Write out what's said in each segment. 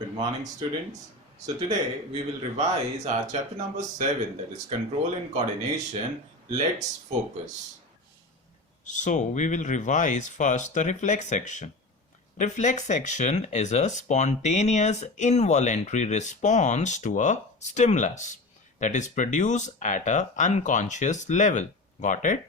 Good morning, students. So today we will revise our chapter number 7, that is control and coordination. Let's focus. So we will revise first the reflex action. Reflex action is a spontaneous involuntary response to a stimulus that is produced at an unconscious level. Got it?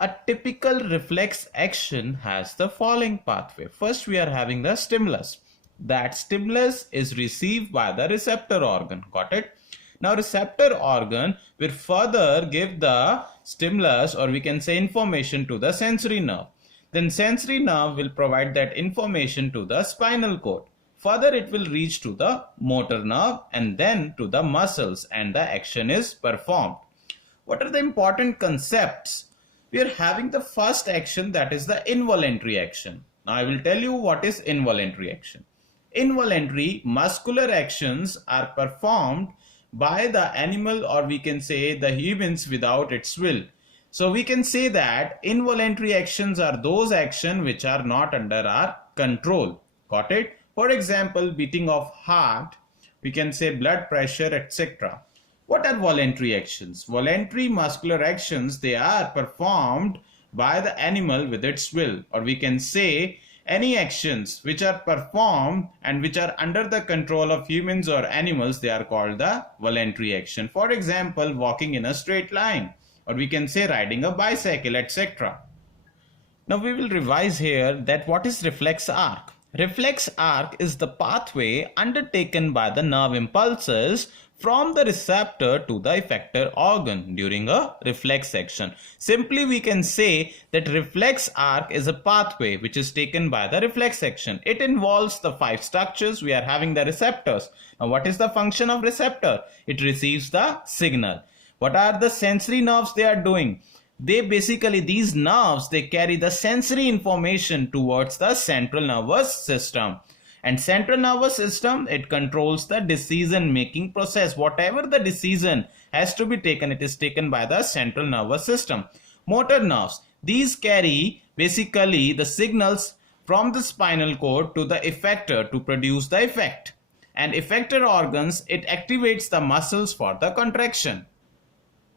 A typical reflex action has the following pathway. First, we are having the stimulus. That stimulus is received by the receptor organ. Got it? Now, receptor organ will further give the stimulus, or we can say information, to the sensory nerve. Then sensory nerve will provide that information to the spinal cord. Further, it will reach to the motor nerve and then to the muscles, and the action is performed. What are the important concepts? We are having the first action, that is the involuntary action. Now I will tell you what is involuntary action. Involuntary muscular actions are performed by the animal, or we can say the humans, without its will. So we can say that involuntary actions are those actions which are not under our control. Got it? For example, beating of heart, we can say blood pressure, etc. What are voluntary actions? Voluntary muscular actions, they are performed by the animal with its will, or we can say any actions which are performed and which are under the control of humans or animals, they are called the voluntary action. For example, walking in a straight line, or we can say riding a bicycle, etc. Now we will revise here that what is reflex arc. Reflex arc is the pathway undertaken by the nerve impulses from the receptor to the effector organ during a reflex action. Simply we can say that reflex arc is a pathway which is taken by the reflex action. It involves the 5 structures. We are having the receptors. Now what is the function of receptor? It receives the signal. What are the sensory nerves they are doing? These nerves, they carry the sensory information towards the central nervous system. And central nervous system, it controls the decision making process. Whatever the decision has to be taken, it is taken by the central nervous system. Motor nerves, these carry basically the signals from the spinal cord to the effector to produce the effect. And effector organs, it activates the muscles for the contraction.